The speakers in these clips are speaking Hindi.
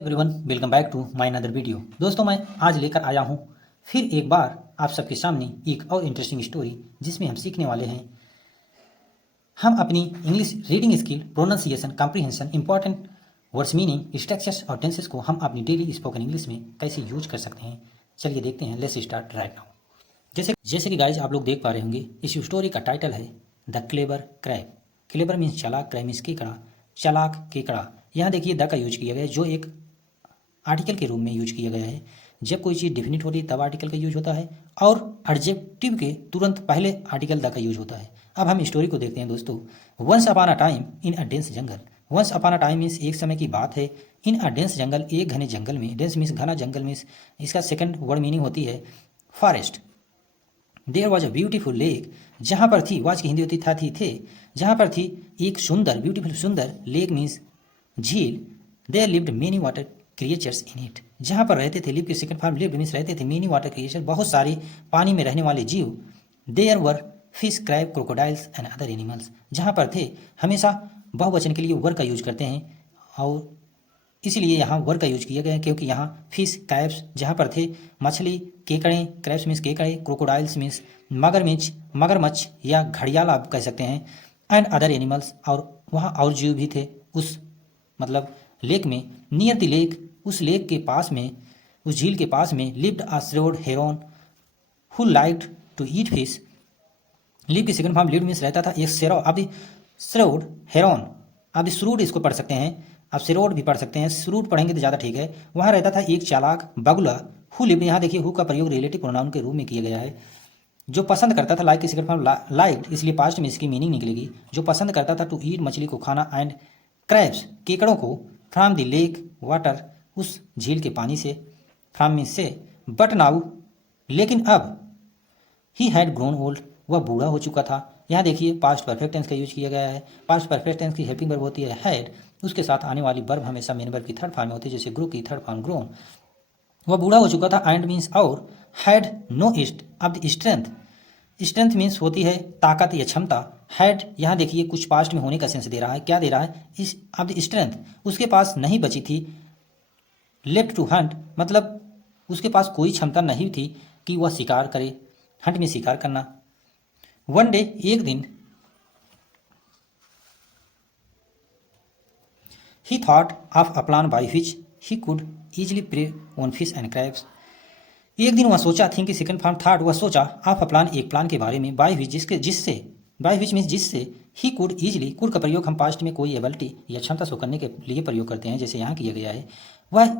Everyone welcome back to my another video. दोस्तों मैं आज लेकर आया हूँ फिर एक बार आप सबके सामने एक और इंटरेस्टिंग स्टोरी जिसमें हम सीखने वाले हैं हम अपनी English reading skill, pronunciation, comprehension, important words meaning, structures और टेंसेस को हम अपनी डेली स्पोकन इंग्लिश में कैसे यूज कर सकते हैं। चलिए देखते हैं। Let's start right now. जैसे कि गाइज आप लोग देख पा रहे होंगे, इस स्टोरी का टाइटल है the clever crab. Clever means चालाक, क्रैब मीन्स केकड़ा, चालाक केकड़ा। यहाँ देखिए द का यूज किया गया है जो एक आर्टिकल के रूप में यूज किया गया है। जब कोई चीज़ डिफिनिट होती है तब आर्टिकल का यूज होता है और एडजेक्टिव के तुरंत पहले आर्टिकल द का यूज होता है। अब हम स्टोरी को देखते हैं दोस्तों। Once upon a time in a dense jungle. Once upon a time means एक समय की बात है। इन अ डेंस जंगल, एक घने जंगल में। डेंस मीन्स घना, जंगल मीन्स इसका सेकंड वर्ड मीनिंग होती है forest. There was a beautiful lake. जहाँ पर थी, वाज की हिंदी होती था, थी, थे। जहाँ पर थी एक सुंदर, ब्यूटीफुल सुंदर, लेक मीन्स झील। There lived many water creatures in it. जहाँ पर रहते थे, लिव के सेकंड फॉर्म लिव्ड मीन्स रहते थे, मेनी वाटर क्रिएचर बहुत सारे पानी में रहने वाले जीव। There were fish, crab, crocodiles and other animals. जहाँ पर थे, हमेशा बहुवचन के लिए वर का यूज करते हैं और इसलिए यहाँ वर का यूज किया गया है क्योंकि यहाँ फिश, क्रैब्स जहाँ पर थे, मछली, केकड़े, क्रैब्स मीन्स केकड़े, क्रोकोडाइल्स मीन्स मगरमच्छ या घड़ियाल आप कह सकते हैं, एंड अदर एनिमल्स और वहाँ और जीव भी थे उस मतलब लेक में। नियर द लेक, उस लेक के पास में, उस झील के पास में, lived a shrewd heron who liked to eat fish. Live की सेकंड फॉर्म लिव्ड मीन्स रहता था एक शेरो। अब श्रेव्ड हेरोन, अब श्रूड इसको पढ़ सकते हैं, आप श्रेव्ड भी पढ़ सकते हैं, श्रूड पढ़ेंगे तो ज़्यादा ठीक है। वहाँ रहता था एक चालाक बगुला हु लिव्ड। यहाँ देखिए हु का प्रयोग रिलेटिव प्रोनाउन के रूप में किया गया है। जो पसंद करता था, लाइक की सेकंड फॉर्म लाइक्ड, इसलिए पास्ट में इसकी मीनिंग निकलेगी। जो पसंद करता था, टू ईट मछली को खाना, एंड क्रैब्स केकड़ों को, फ्रॉम द लेक वाटर, उस झील के पानी से, फ्रॉम मीन्स से, बट नाउ लेकिन अब, ही हैड ग्रोन ओल्ड, वह बूढ़ा हो चुका था। यहाँ देखिए पास्ट परफेक्ट टेंस का यूज किया गया है। पास्ट परफेक्ट टेंस की हेल्पिंग वर्ब होती है हैड, उसके साथ आने वाली वर्ब हमेशा मेन वर्ब की थर्ड फॉर्म में होती है, जैसे ग्रो की थर्ड फॉर्म ग्रोन। वह बूढ़ा हो चुका था, एंड मीन्स और, हैड नो ईस्ट अब द स्ट्रेंथ। स्ट्रेंथ मीन्स होती है ताकत या क्षमता। हैड यहाँ देखिए कुछ पास्ट में होने का सेंस दे रहा है। क्या दे रहा है? इस अब द स्ट्रेंथ, उसके पास नहीं बची थी। लेफ्ट टू हंट, मतलब उसके पास कोई क्षमता नहीं थी कि वह शिकार करे। हंट में शिकार करना। वन डे, एक दिन, he thought of a plan by which he could easily prey on fish and crabs. एक दिन वह सोचा, थिंक की सेकंड फॉर्म थॉट, वह सोचा, ऑफ अ प्लान एक प्लान के बारे में, बाय विच जिससे, बाय विच मीन्स जिससे, ही कुड ईजिली, कुड का प्रयोग हम पास्ट में कोई एबिलिटी या क्षमता शो करने के लिए प्रयोग करते हैं, जैसे यहाँ किया गया है। वह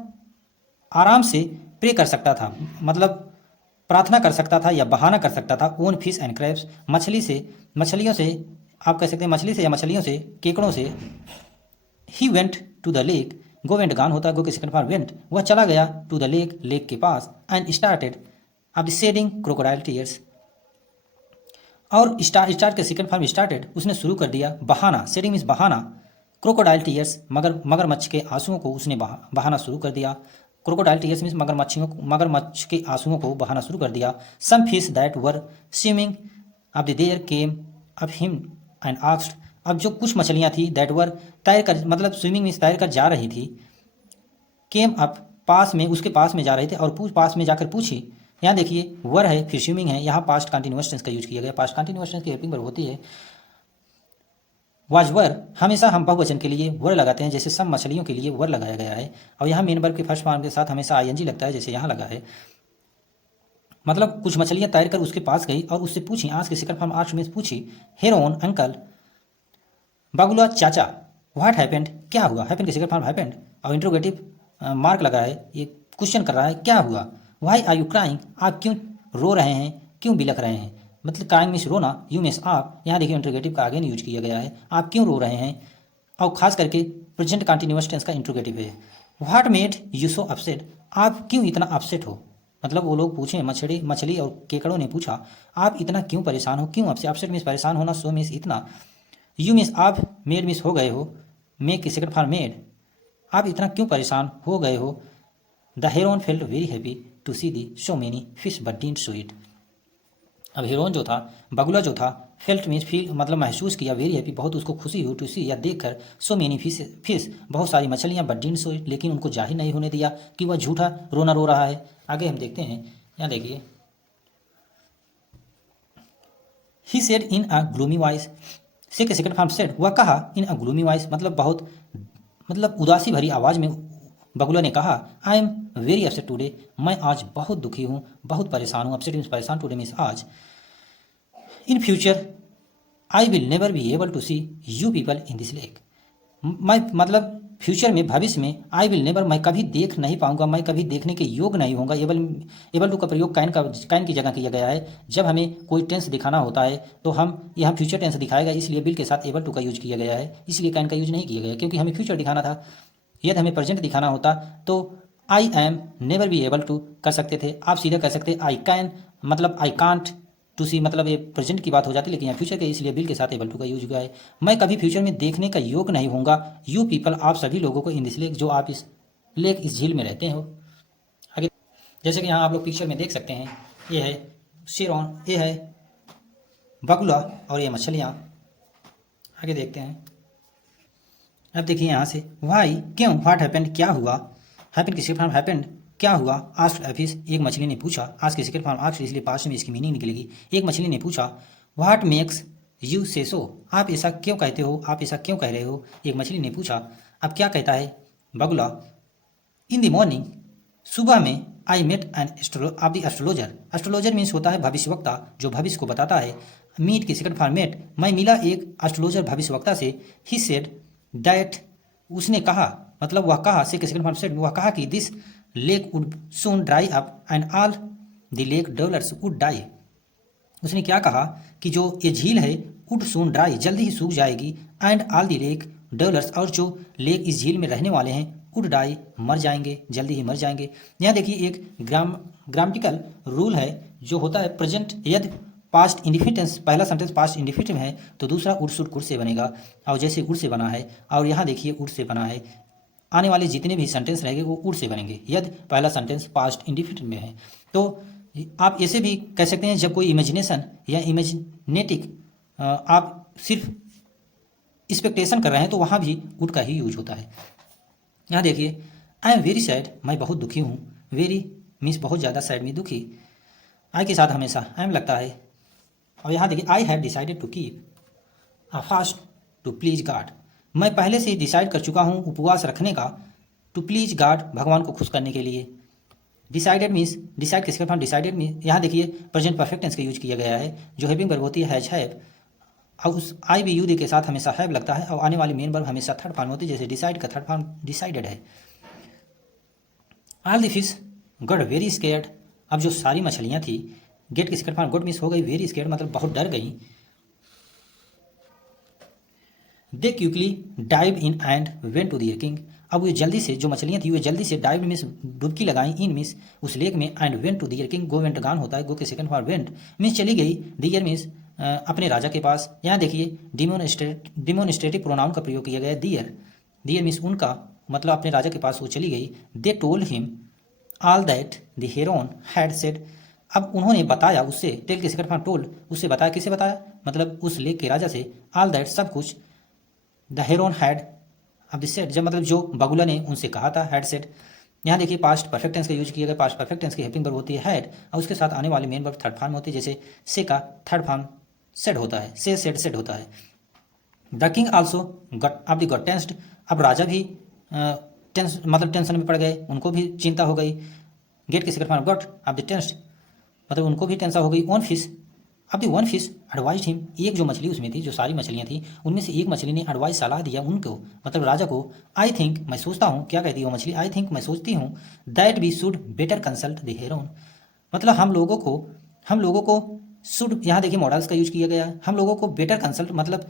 आराम से प्रे कर सकता था, मतलब प्रार्थना कर सकता था या बहाना कर सकता था, ओन फिश एंड क्रैब्स, मछलियों से आप कह सकते हैं, मछली से या मछलियों से, केकड़ों से। He went to the lake, go went gone होता है, गो के सेकंड फॉर्म वेंट, वह चला गया, टू द लेक, लेक के पास, एंड स्टार्टेड अब द शेडिंग क्रोकोडाइल टीयर्स, और स्टार्ट के सेकंड फॉर्म स्टार्टेड, उसने शुरू कर दिया बहाना, शेडिंग मीन्स बहाना, क्रोकोडाइल टीयर्स मगरमच्छ के आंसुओं को उसने बहाना शुरू कर दिया। क्रोकोडाइल टीयर्स मीन्स मगरमच्छ के आंसुओं को बहाना शुरू कर दिया। Some fish that were swimming about there came up him and asked, अब जो कुछ मछलियाँ थी, दैट वर तैर कर, मतलब स्विमिंग मीन्स तैर कर जा रही थी, केम अप पास में, उसके पास में जा रहे थे और पास में जाकर पूछी। यहाँ देखिए वर है, फिर स्विमिंग है, यहाँ पास्ट कंटिन्यूअस टेंस का यूज किया गया। पास्ट कंटिन्यूअस टेंस की हेल्पिंग वर्ब होती है वाज वर। हमेशा हम बहुवचन के लिए वर लगाते हैं, जैसे सब मछलियों के लिए वर लगाया गया है, और यहाँ मेन वर्ब के फर्स्ट फॉर्म के साथ हमेशा आईएनजी लगता है, जैसे यहाँ लगा है। मतलब कुछ मछलियाँ तैर कर उसके पास गई और उससे पूछी, आज के सेकंड फॉर्म आर्ट में पूछी, हेरोन अंकल, बगुला चाचा, व्हाट हैपेंड, क्या हुआ, हैपेंड के सेकंड फॉर्म हैपेंड, और इंट्रोगेटिव मार्क लगा है, ये क्वेश्चन कर रहा है क्या हुआ। वाई आर यू क्राइंग, आप क्यों रो रहे हैं, क्यों बिलख रहे हैं, मतलब क्राइंग मीन्स रोना, यू मीन्स आप, यहाँ देखिए इंट्रोगेटिव का आगे यूज किया गया है, आप क्यों रो रहे हैं, और खास करके प्रेजेंट कंटिन्यूअस टेंस का इंट्रोगेटिव है। What made you so upset, आप क्यों इतना अपसेट हो, मतलब वो लोग पूछें, मछली और केकड़ों ने पूछा, आप इतना क्यों परेशान हो, क्यों अपसेट मीन्स परेशान होना, सो मीन्स इतना, यू मीन्स आप, मेड मीन्स हो गए हो, मेक की सेकंड फॉर्म मेड, आप इतना क्यों परेशान हो गए हो। The heron felt very happy to see the so many fish but didn't show it. अब हेरोन जो था, बगुला जो था, फेल्ट मीन्स फील मतलब महसूस किया, वेरी हैप्पी बहुत उसको खुशी हुई, टू सी या देख कर, सो मेनी फिश बहुत सारी मछलियाँ, बट डिडंट शो इट लेकिन उनको जाहिर नहीं होने दिया कि वह झूठा रोना रो रहा है। आगे हम देखते हैं, यहाँ देखिए, he said in a gloomy voice, से के सेकंड फॉर्म सेड, वह कहा, इन अ ग्लूमी वॉइस मतलब बहुत मतलब उदासी भरी आवाज़ में बगुला ने कहा, I am very upset today, मैं आज बहुत दुखी हूँ, बहुत परेशान हूँ, अपसेट मीन्स परेशान, टुडे मीन्स आज, in future I will never be able to see you people in this lake, मैं मतलब फ्यूचर में, भविष्य में, आई विल नेवर मैं कभी देख नहीं पाऊंगा, मैं कभी देखने के योग्य नहीं होऊंगा। एबल टू का प्रयोग कैन की जगह किया गया है। जब हमें कोई टेंस दिखाना होता है तो हम यहाँ फ्यूचर टेंस दिखाएगा, इसलिए विल के साथ एबल टू का यूज किया गया है, इसलिए कैन का यूज नहीं किया गया क्योंकि हमें फ्यूचर दिखाना था। यदि हमें प्रेजेंट दिखाना होता तो I am never be able to कर सकते थे, आप सीधे कर सकते आई कैन मतलब आई कांट, टू सी मतलब ये प्रेजेंट की बात हो जाती, लेकिन यहाँ फ्यूचर के इसलिए विल के साथ एबल टू का यूज हुआ है। मैं कभी फ्यूचर में देखने का योग्य नहीं होऊंगा, यू पीपल आप सभी लोगों को, इन दिस लेक जो आप इस लेक इस झील में रहते हो। आगे जैसे कि यहाँ आप लोग पिक्चर में देख सकते हैं, ये है शेरॉन, ये है बगुला और ये मछलियाँ। आगे देखते हैं, अब देखिए यहाँ से, वाई क्यों, व्हाट हैपेंड क्या हुआ, हैपेंड की सेकंड फॉर्म हैपेंड क्या हुआ, आस्क्ड अ फिश एक मछली ने पूछा, आज की सेकंड फॉर्म आस्क्ड इसलिए पास्ट में इसकी मीनिंग निकलेगी, एक मछली ने पूछा, व्हाट मेक्स यू से सो, आप ऐसा क्यों कहते हो, आप ऐसा क्यों कह रहे हो, एक मछली ने पूछा। अब क्या कहता है बगुला, इन द मॉर्निंग सुबह में, I met an of the astrologer, astrologer means होता है भविष्यवक्ता जो भविष्य को बताता है, मीट की सेकंड फॉर्म मेट, मैं मिला एक एस्ट्रोलॉजर भविष्यवक्ता से, ही सेड दैट उसने कहा मतलब वह कहा, से के सेकंड फॉर्म सेड वह कहा कि this lake would soon dry up and all the lake dwellers would die, उसने क्या कहा कि जो ये झील है वुड सून ड्राई जल्दी ही सूख जाएगी, and all the lake dollars और जो लेक इस झील में रहने वाले हैं वुड डाई मर जाएंगे, जल्दी ही मर जाएंगे। यहाँ देखिए एक ग्रामेटिकल रूल है जो होता है प्रेजेंट, यदि पास्ट इंडिफिनिट पहला सेंटेंस पास्ट इंडिफिनिट में है तो दूसरा उड शुड कुड से बनेगा, और जैसे उड से बना है और यहाँ देखिए उड से बना है, आने वाले जितने भी सेंटेंस रहेंगे वो उड से बनेंगे यदि पहला सेंटेंस पास्ट इंडिफिनिट में है। तो आप ऐसे भी कह सकते हैं जब कोई इमेजिनेशन या इमेजिनेटिक आप सिर्फ एक्सपेक्टेशन कर रहे हैं तो वहाँ भी उड का ही यूज होता है। यहाँ देखिए, आई एम वेरी सैड मैं बहुत दुखी हूँ, वेरी मीन्स बहुत ज़्यादा, सैड में दुखी, आई के साथ हमेशा आई एम लगता है। और यहाँ देखिए, I have decided to keep a fast to please God, मैं पहले से ही डिसाइड कर चुका हूँ उपवास रखने का, टू प्लीज गॉड भगवान को खुश करने के लिए। डिसाइडेड मीन्स, डिसाइड किसके फॉर्म डिसाइडेड मीन्स, यहाँ देखिए प्रेजेंट परफेक्ट टेंस का यूज किया गया है, जो हैविंग वर्ब होती है हैज हैव, और उस आई बी यू डी के साथ हमेशा हैव लगता है, और आने वाली मेन वर्ब हमेशा थर्ड फॉर्म होती है, जैसे डिसाइड का थर्ड फॉर्म डिसाइडेड है। All the fish got very scared, अब जो सारी मछलियाँ थी, गेट की सेकंड फॉर्म गुड मिस हो गई, वेरी स्केर्ड मतलब बहुत डर गई। They quickly dive in and went to their king, अब वो जल्दी से जो मछलियाँ थी वो जल्दी से डाइव मिस डुबकी लगाई, इन मिस उस लेक में, and went to their king go went gone होता है, गो के सेकंड फॉर्म वेंट मिस चली गई, दियर मिस अपने राजा के पास। यहाँ देखिए डिमोनिस्ट्रेटिव प्रोनाउन का प्रयोग किया गया है, दियर, दियर मिस उनका मतलब अपने राजा के पास वो चली गई। They told him all that the Heron had said, अब उन्होंने बताया उससे, टेल के सेकंड फॉर्म टोल्ड, उससे बताया, किसे बताया मतलब उस लेक के राजा से, ऑल दैट सब कुछ, द हेरोन हैड अब दिस सेड जब मतलब जो बगुला ने उनसे कहा था, हैड सेड। यहाँ देखिए पास्ट परफेक्ट टेंस का यूज किया गया, पास्ट परफेक्ट टेंस की हेल्पिंग वर्ब होती है हैड, और उसके साथ आने वाली मेन वर्ब थर्ड फॉर्म होती है, जैसे से का थर्ड फॉर्म सेड होता है, से सेड सेड होता है। द किंग आल्सो गट अब द गॉट टेंस्ड, अब राजा भी टेंस मतलब टेंशन में पड़ गए, उनको भी चिंता हो गई। गेट के सेकंड फॉर्म गॉट अब द टेंस्ड मतलब उनको भी टेंशन हो गई। वन फिश अब the one fish advise him, एक जो मछली उसमें थी, जो सारी मछलियाँ थी उनमें से एक मछली ने एडवाइस सलाह दिया उनको मतलब राजा को, आई थिंक मैं सोचता हूँ, क्या कहती है वो मछली, आई थिंक मैं सोचती हूँ, that we should better consult the heron, मतलब हम लोगों को शुड, यहाँ देखिए मॉडल्स का यूज किया गया है, हम लोगों को बेटर कंसल्ट मतलब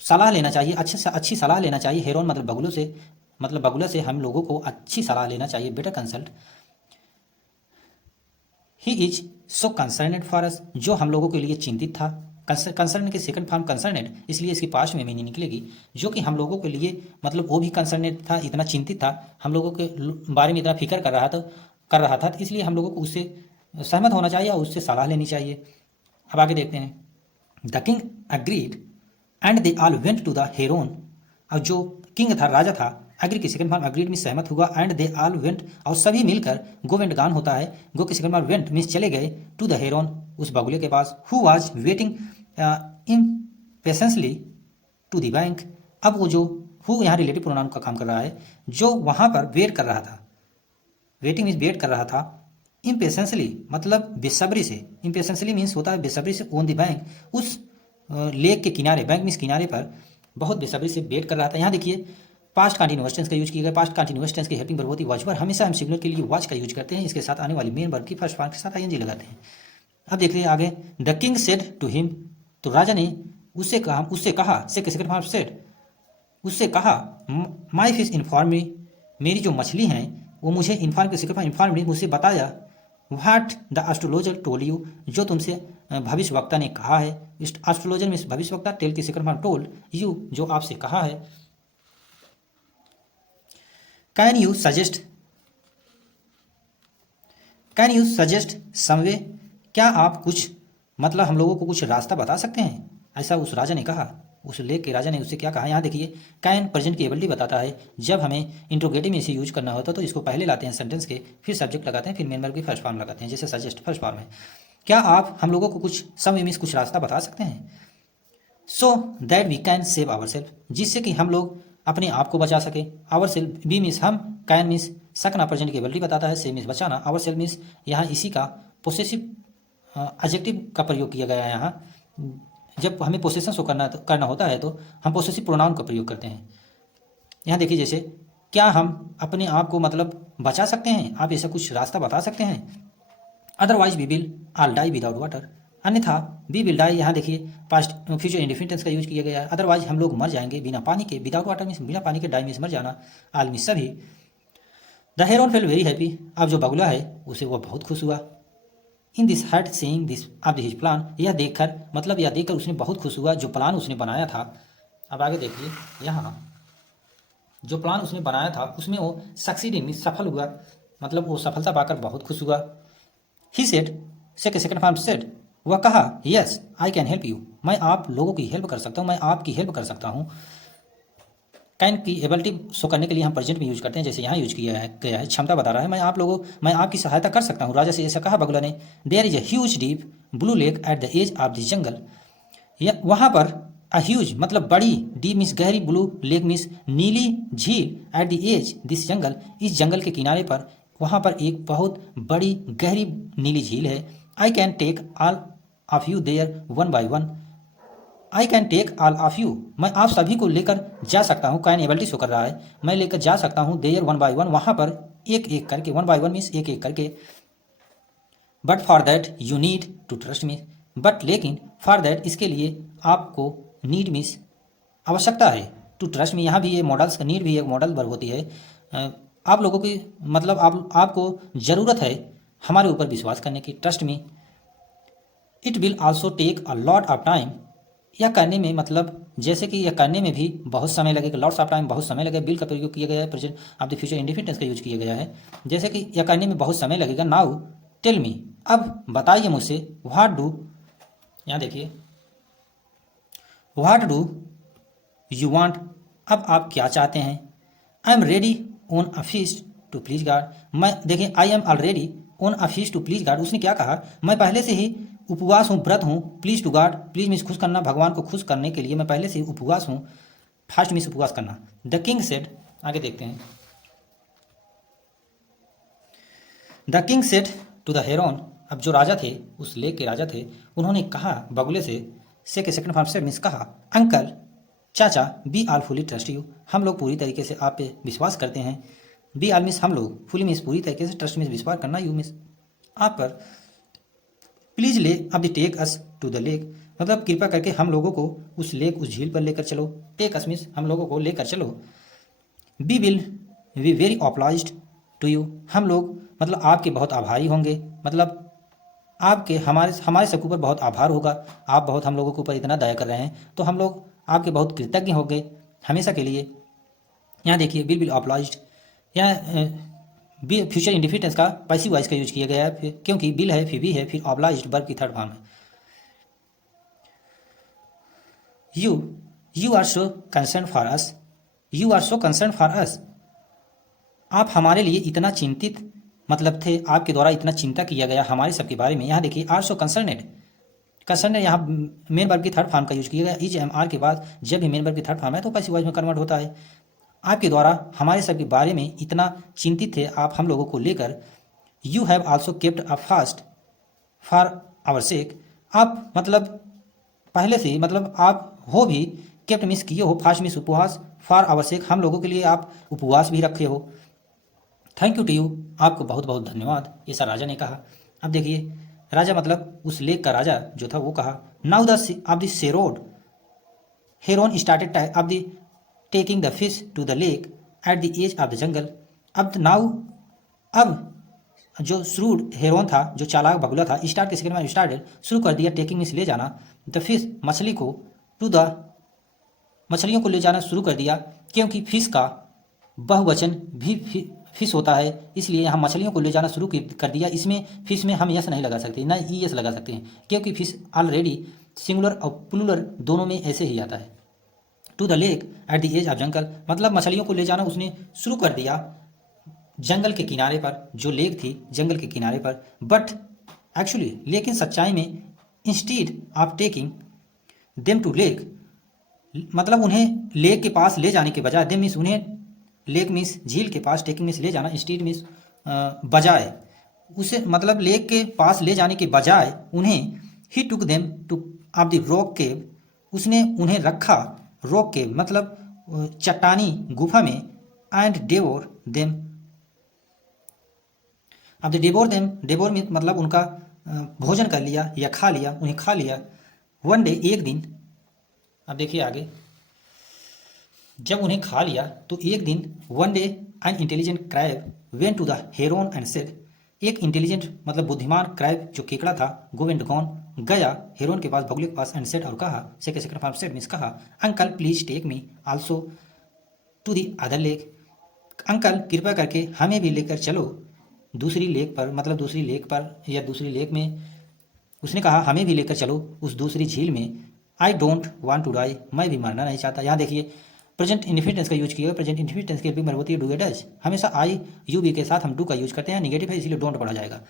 सलाह लेना चाहिए, अच्छे से अच्छी सलाह लेना चाहिए, हेरोन मतलब बगुलों से, मतलब बगुला से हम लोगों को अच्छी सलाह लेना चाहिए, better consult. He is so concerned for us, जो हम लोगों के लिए चिंतित था, कंसर्न के सेकंड फॉर्म कंसर्नेड, इसलिए इसकी पास्ट में मीनिंग निकलेगी, जो कि हम लोगों के लिए मतलब वो भी कंसर्नेड था, इतना चिंतित था, हम लोगों के बारे में इतना फिक्र कर रहा था, इसलिए हम लोगों को उससे सहमत होना चाहिए और उससे सलाह लेनी चाहिए। अब आगे देखते हैं, the king agreed and they all went to the heron. अब जो किंग था, राजा था, अग्री की सेकंड फॉर्म अग्रीड मीन्स सहमत हुआ, एंड दे ऑल वेंट और सभी मिलकर, गो वेंट गान होता है, गो की सेकंड फॉर्म वेंट मीन्स चले गए, टू द हेरोन उस बगुले के पास, who was waiting impatiently to the bank. अब वो जो हु यहाँ रिलेटिव प्रोनाउन का काम कर रहा है, जो वहाँ पर वेट कर रहा था, वेटिंग मीन्स वेट कर रहा था, इम्पेशेंसली मतलब बेसब्री से, इम्पेशेंसली मीन्स होता है बेसब्री से, ऑन द बैंक उस लेक के किनारे, बैंक मीन्स किनारे पर बहुत बेसब्री से वेट कर रहा था। यहाँ देखिए पास्ट कंटिन्यूअस टेंस का यूज किया गया। पास्ट कंटिन्यूअस टेंस की हेल्पिंग वर्ब होती है वॉच पर, हमेशा हम सिंगुलर के लिए वॉच का यूज करते हैं, इसके साथ आने वाली मेन वर्ब की फर्स्ट फॉर्म के साथ आईएनजी लगाते हैं। अब देखिए आगे, the king said to him, तो राजा ने उससे कहा से सेकंड फॉर्म सेड, उससे कहा, माई फिश इन्फॉर्म मी, मेरी जो मछली हैं वो मुझे इन्फॉर्म के सेकंड फॉर्म इन्फॉर्म मी, मुझे बताया, what the astrologer told you, जो तुमसे भविष्यवक्ता ने कहा है। एस्ट्रोलॉजर मीन्स भविष्यवक्ता, टेल की सेकंड फॉर्म टोल्ड, यू जो आपसे कहा है। कैन यू सजेस्ट सम वे, क्या आप कुछ मतलब हम लोगों को कुछ रास्ता बता सकते हैं, ऐसा उस राजा ने कहा। उस लेक के राजा ने उससे क्या कहा, यहाँ देखिए कैन प्रेजेंट की एबिलिटी बताता है। जब हमें इंट्रोगेटिव में इसे यूज करना होता है तो इसको पहले लाते हैं सेंटेंस के, फिर सब्जेक्ट लगाते हैं, फिर मेन वर्ब की फर्स्ट फॉर्म लगाते हैं। जैसे सजेस्ट फर्स्ट फॉर्म है, क्या आप हम लोगों को कुछ सम वे मीन्स कुछ रास्ता बता सकते हैं, so that we can save our self, जिससे कि हम लोग अपने आप को बचा सके। आवर सेल्फ बी मीन्स हम, कैन मीन्स सकना प्रेजेंट की एबिलिटी बताता है, सेव मीन्स बचाना, आवर सेल्फ मीन्स यहाँ इसी का पोसेसिव एडजेक्टिव का प्रयोग किया गया है। यहाँ जब हमें पोसेशन शो करना होता है तो हम पोसेसिव प्रोनाउन का प्रयोग करते हैं। यहाँ देखिए जैसे क्या हम अपने आप को मतलब बचा सकते हैं, आप ऐसा कुछ रास्ता बता सकते हैं। Otherwise we will all die without water, अन्यथा वी विल डाई, यहाँ देखिए पास्ट फ्यूचर इंडिफिनिट टेंस का यूज किया गया है। अदरवाइज हम लोग मर जाएंगे बिना पानी के, विदाउट वाटर मीन्स बिना पानी के, डाई मीन्स मर जाना, ऑल मीन्स सभी। The heron fell very happy, अब जो बगुला है उसे वो बहुत खुश हुआ। In this heart saying this अब हिज प्लान, यह देखकर मतलब यह देखकर उसने बहुत खुश हुआ, जो प्लान उसने बनाया था। अब आगे देखिए यहाँ जो प्लान उसने बनाया था उसमें वो सक्सीडिंग मीन्स सफल हुआ, मतलब वो सफलता पाकर बहुत खुश हुआ। He said second form said, वह कहा, yes I can help you, मैं आप लोगों की हेल्प कर सकता हूँ, मैं आपकी हेल्प कर सकता हूँ। कैन की एबिलिटी शो करने के लिए हम प्रेजेंट में यूज करते हैं, जैसे यहाँ यूज किया गया है, क्षमता बता रहा है, मैं आपकी सहायता कर सकता हूँ। राजा से ऐसा कहा बगुला ने। There is a huge deep blue lake at the edge of the jungle, वहाँ पर अ ह्यूज मतलब बड़ी, डीप मीन्स गहरी, ब्लू लेक मीन्स नीली झील, at the edge this jungle इस जंगल के किनारे पर, वहाँ पर एक बहुत बड़ी गहरी नीली झील है। I can take all of you there one by one, I can take all of you, मैं आप सभी को लेकर जा सकता हूँ। कैन एबिलिटी शो कर रहा है, मैं लेकर जा सकता हूँ, देयर वन बाय वन, वहाँ पर एक एक करके, वन बाय वन मीन्स एक एक करके। But for that you need to trust me, but लेकिन फॉर दैट इसके लिए आपको, नीड मीन्स आवश्यकता है, टू ट्रस्ट मी, यहाँ भी ये मॉडल्स का नीड भी एक मॉडल वर्ब होती है। आप लोगों की मतलब आपको ज़रूरत है हमारे ऊपर विश्वास करने की, trust me. It will also take a lot of time, यह करने में मतलब जैसे कि यह करने में भी बहुत समय लगेगा, लॉट्स ऑफ टाइम बहुत समय लगेगा, बिल का प्रयोग किया गया है, present of the future indefinite tense का यूज किया गया है, जैसे कि यह करने में बहुत समय लगेगा। नाउ टेल मी, अब बताइए मुझसे, व्हाट डू, यहाँ देखिए व्हाट डू यू वांट, अब आप क्या चाहते हैं। I am ready on a feast to please God, मैं देखिए I am already on a feast to please God, उसने क्या कहा, मैं पहले से ही उपवास हूँ, व्रत हूँ, please to God, please means खुश करना, भगवान को खुश करने के लिए मैं पहले से ही उपवास हूँ, फास्ट मीन्स उपवास करना। द किंग सेड, आगे देखते हैं, the king said to the heron, अब जो राजा थे उस लेक के राजा थे, उन्होंने कहा बगुले से, के सेकंड फॉर्म से मीन्स कहा, अंकल चाचा, we all fully trust you, हम लोग पूरी तरीके से आप पे विश्वास करते हैं। बी आल मीन्स हम लोग, फुली मीन्स पूरी तरीके से, ट्रस्ट मीन्स विश्वास करना, यू मीन्स आप पर। प्लीज ले अब take us to the lake, मतलब कृपा करके हम लोगों को उस लेक, उस झील पर लेकर चलो। टेक अस मीन्स हम लोगों को लेकर चलो। We will we very obliged to you, हम लोग मतलब आपके बहुत आभारी होंगे, मतलब आपके हमारे सबके ऊपर बहुत आभार होगा, आप बहुत हम लोगों के ऊपर इतना दया कर रहे हैं तो हम लोग आपके बहुत कृतज्ञ होंगे हमेशा के लिए। यहाँ देखिए विल विल ऑब्लाइज्ड, यहाँ फ्यूचर इंडिफिनिट का पैसिव वॉइस का यूज किया गया है, क्योंकि बिल है, फिर भी है, फिर ऑब्लाइज्ड वर्ब की थर्ड फॉर्म है। You you are so concern for us, you are so concern for us, आप हमारे लिए इतना चिंतित मतलब थे, आपके द्वारा इतना चिंता किया गया हमारे सबके बारे में। यहाँ देखिए आर सो कंसर्नेड, कंसर्न यहाँ मेन वर्ब की थर्ड फॉर्म का यूज किया गया। इज एम आर के बाद जब भी मेन वर्ब की थर्ड फॉर्म है तो पैसिव वॉइस में कन्वर्ट होता है। आपके द्वारा हमारे सबके बारे में इतना चिंतित थे आप हम लोगों को लेकर। You have also kept a fast for our sake, आप मतलब पहले से मतलब आप हो भी, केप्ट मिस किए हो, फास्ट मिस उपवास, फॉर आवर सेक हम लोगों के लिए आप उपवास भी रखे हो। थैंक यू टू यू, आपको बहुत बहुत धन्यवाद, ऐसा राजा ने कहा। अब देखिए राजा मतलब उस लेक का राजा जो था वो कहा, now the of the shrewd heron started off the taking the fish to the lake at the edge of the jungle. अब नाउ, अब जो श्रूड हेरोन था, जो चालाक बगुला था, स्टार्ट के सेकंड में स्टार्टेड शुरू कर दिया, टेकिंग मीन्स ले जाना, द फिश मछली को, टू द मछलियों को ले जाना शुरू कर दिया, क्योंकि फिश का बहुवचन भी फिश होता है, इसलिए यहाँ मछलियों को ले जाना शुरू कर दिया। इसमें फिश में हम यस नहीं लगा सकते, ना ई एस लगा सकते हैं, क्योंकि फिश ऑलरेडी सिंगुलर और प्लूरल दोनों में ऐसे ही आता है। To the lake at the edge of jungle, मतलब मछलियों को ले जाना उसने शुरू कर दिया जंगल के किनारे पर, जो लेक थी जंगल के किनारे पर। बट एक्चुअली, लेकिन सच्चाई में, instead of taking them to lake, मतलब उन्हें लेक के पास ले जाने के बजाय, देम मीन्स उन्हें, लेक मीन्स झील के पास, टेकिंग मीन्स ले जाना, इंस्टीड मीन्स बजाय, उसे मतलब लेक के पास ले जाने के बजाय उन्हें, he took them to of the rock cave, उसने उन्हें रखा रॉक केव मतलब चट्टानी गुफा में, एंड डेवोर देम, अब डेवोर देम, डेवोर में मतलब उनका भोजन कर लिया या खा लिया, उन्हें खा लिया। वन डे, एक दिन, अब देखिए आगे, जब उन्हें खा लिया तो एक दिन, one day an intelligent crab went to the heron and said, एक इंटेलिजेंट मतलब बुद्धिमान क्रैब जो केकड़ा था, गो वेंट गॉन, गया हेरोन के पास, बगुले के पास, एंड सेड और कहा, सेकंड फॉर्म सेड मीन्स कहा, uncle please take me also to the other lake, uncle कृपया करके हमें भी लेकर चलो दूसरी लेक पर, मतलब दूसरी लेक पर या दूसरी लेक में, उसने कहा हमें भी लेकर चलो उस दूसरी झील में। I don't want to die, मैं भी मरना नहीं चाहता। यहाँ देखिए प्रेजेंट इन्फिनिट का यूज किया, प्रेजेंट इन्फिनिट टेंस की हेल्पिंग वर्ब होती है डू या डज, हमेशा आई यू बी के साथ हम डू का यूज करते हैं, निगेटिव है इसलिए डोंट पढ़ा जाएगा।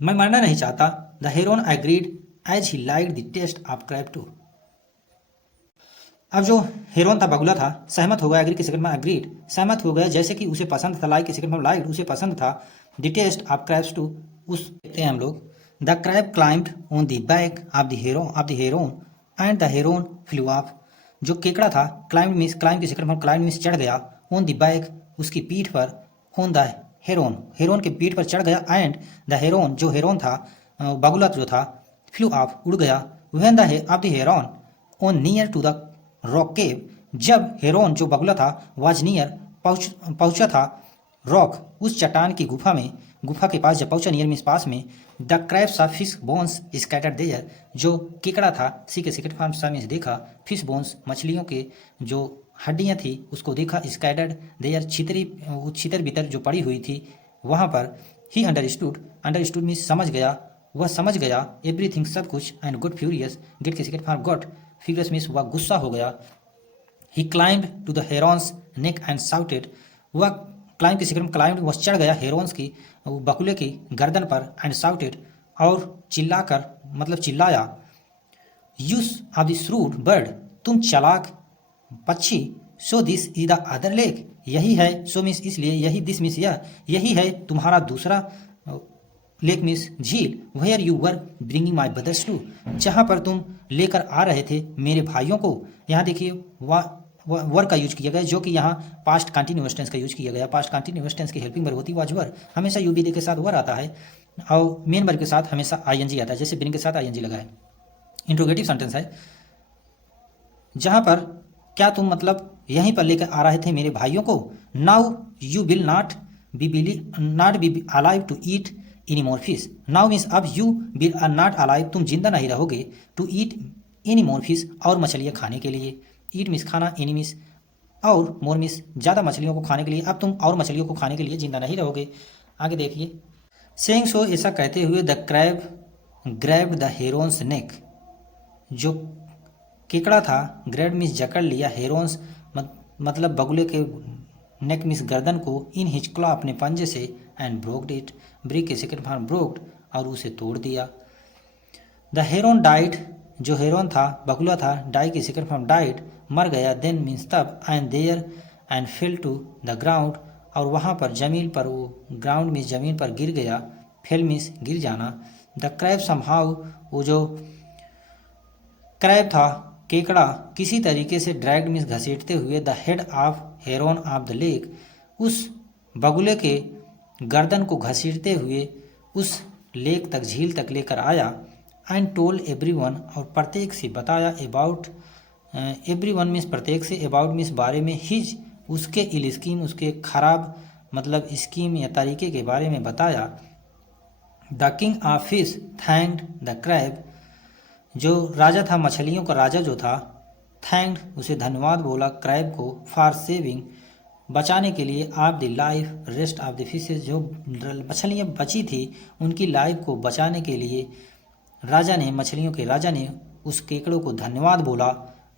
मैं मरना नहीं चाहता। The heron agreed as he like the taste of crab too, अब जो हेरोन था बगुला था सहमत हो गया, एग्री के सेकंड में एग्रीड, सहमत हो गया जैसे कि उसे पसंद था, लाइक के सेकंड में लाइक उसे पसंद था, the taste of crabs too, उस देखते हैं हम लोग, the crab climbed on the back of the heron and the heron flew off, जो केकड़ा था, क्लाइंब मीन्स, क्लाइंब के सेकंड में क्लाइंब मीन्स चढ़ गया, ऑन द बैक उसकी पीठ पर, ऑन द हेरोन हेरोन के पीठ पर चढ़ गया, एंड द हेरोन जो हेरोन था बगुला जो था, फ्लू ऑफ उड़ गया, when the heron on near to the rock cave, जब हेरोन जो बगुला था वाज नियर पहुंचा था, रॉक उस चट्टान की गुफा में, गुफा के पास जब पहुंचा, नियर मीन्स पास में, the crabs of fish bones scattered there, जो केकड़ा था सी के सेकंड फॉर्म सा मीन्स देखा, फिश बोन्स मछलियों के जो हड्डियां थी उसको देखा, स्कैटर्ड देयर छितर बितर जो पड़ी हुई थी वहाँ पर, ही अंडरस्टूड मीन्स समझ गया, वह समझ गया, एवरीथिंग सब कुछ, एंड गुड फ्यूरियस, गेट के second form got, furious means वह गुस्सा हो गया, he climb to the heron's neck and shouted, वह क्लाइंब की सेकंड क्लाइंब वह चढ़ गया हेरोन्स की बकुले की गर्दन पर, एंड साउटेड और चिल्लाकर मतलब चिल्लाया, use of the shrewd bird, तुम चालाक पक्षी, so this is the other lake, यही है, सो मीन्स इसलिए, यही, दिस मीन्स यह, यही है तुम्हारा दूसरा लेक मीन्स झील, where you were bringing my brothers to, जहाँ पर तुम लेकर आ रहे थे मेरे भाइयों को। यहाँ देखिए वर का यूज किया गया, जो कि यहाँ पास्ट कंटिन्यूअस टेंस का यूज किया गया, पास्ट कंटिन्यूअस टेंस की हेल्पिंग वर्ब होती है वाज वर, हमेशा यू बी के साथ वर आता है, और मेन वर्ब के साथ हमेशा आईएनजी आता है, जैसे ब्रिंग के साथ आईएनजी लगा है। इंट्रोगेटिव सेंटेंस है, जहाँ पर क्या तुम मतलब यहीं पर लेकर आ रहे थे मेरे भाइयों को, now you will not be alive to eat any more fish, now means अब, you will are not alive, तुम जिंदा नहीं रहोगे, to eat any more fish, और मछलियाँ खाने के लिए, ईट मीन्स खाना, एनी मीन्स और, मोर मीन्स ज़्यादा मछलियों को खाने के लिए, अब तुम और मछलियों को खाने के लिए जिंदा नहीं रहोगे। आगे देखिए, सेइंग सो, ऐसा कहते हुए, the crab grabbed the heron's neck, जो केकड़ा था ग्रेड मीन्स जकड़ लिया, हेरोन्स मतलब बगुले के, नेक मीन्स गर्दन को, इन हिज क्लॉ अपने पंजे से, एंड ब्रोक्ड इट, ब्रेक के सेकंड फॉर्म ब्रोक्ड, और उसे तोड़ दिया। द हेरोन डाइड, जो हेरोन था बगुला था, डाई की सेकंड फॉर्म डाइड, मर गया, देन मीन्स तब, and there and fell to the ground, और वहाँ पर जमीन पर, वो ग्राउंड मीन्स जमीन पर गिर गया, फेल मीन्स गिर जाना। द क्रैब समहाउ, वो जो क्रैब था केकड़ा, किसी तरीके से ड्रैग्ड मीन्स घसीटते हुए, the head of Heron of the lake, उस बगुले के गर्दन को घसीटते हुए उस लेक तक, झील तक लेकर आया, एंड टोल्ड एवरीवन, और प्रत्येक से बताया, अबाउट एवरीवन मीन्स प्रत्येक से, अबाउट मीन्स बारे में, हिज उसके इल स्कीम, उसके खराब मतलब स्कीम या तरीके के बारे में बताया। The king of fish thanked the crab, जो राजा था मछलियों का राजा जो था, थैंक्ड उसे धन्यवाद बोला क्रैब को, फॉर सेविंग बचाने के लिए, of the life rest of the fishes, जो मछलियाँ बची थी उनकी लाइफ को बचाने के लिए राजा ने, मछलियों के राजा ने उस केकड़ों को धन्यवाद बोला।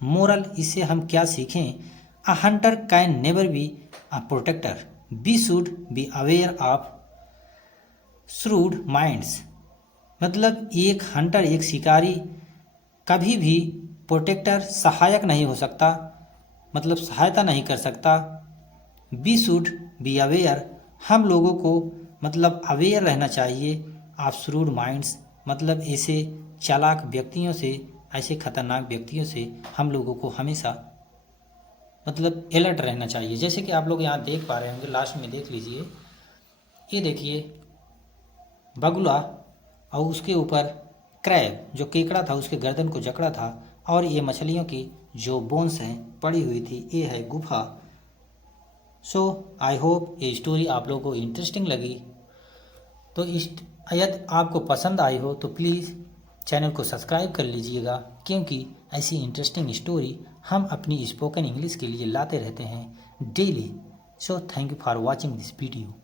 मोरल, इससे हम क्या सीखें? A hunter can never be a protector, we should be aware of shrewd minds, मतलब एक हंटर, एक शिकारी कभी भी प्रोटेक्टर, सहायक नहीं हो सकता, मतलब सहायता नहीं कर सकता। बी शुड बी अवेयर, हम लोगों को मतलब अवेयर रहना चाहिए, ऑफ श्रूड माइंड्स, मतलब ऐसे चालाक व्यक्तियों से, ऐसे खतरनाक व्यक्तियों से हम लोगों को हमेशा मतलब अलर्ट रहना चाहिए। जैसे कि आप लोग यहाँ देख पा रहे होंगे, लास्ट में देख लीजिए, ये देखिए बगुला और उसके ऊपर क्रैब, जो केकड़ा था उसके गर्दन को जकड़ा था, और ये मछलियों की जो बोन्स हैं पड़ी हुई थी, ये है गुफा। सो आई होप ये स्टोरी आप लोगों को इंटरेस्टिंग लगी। तो यदि आपको पसंद आई हो तो प्लीज़ चैनल को सब्सक्राइब कर लीजिएगा, क्योंकि ऐसी इंटरेस्टिंग स्टोरी हम अपनी स्पोकन इंग्लिश के लिए लाते रहते हैं daily. So thank you for watching this video.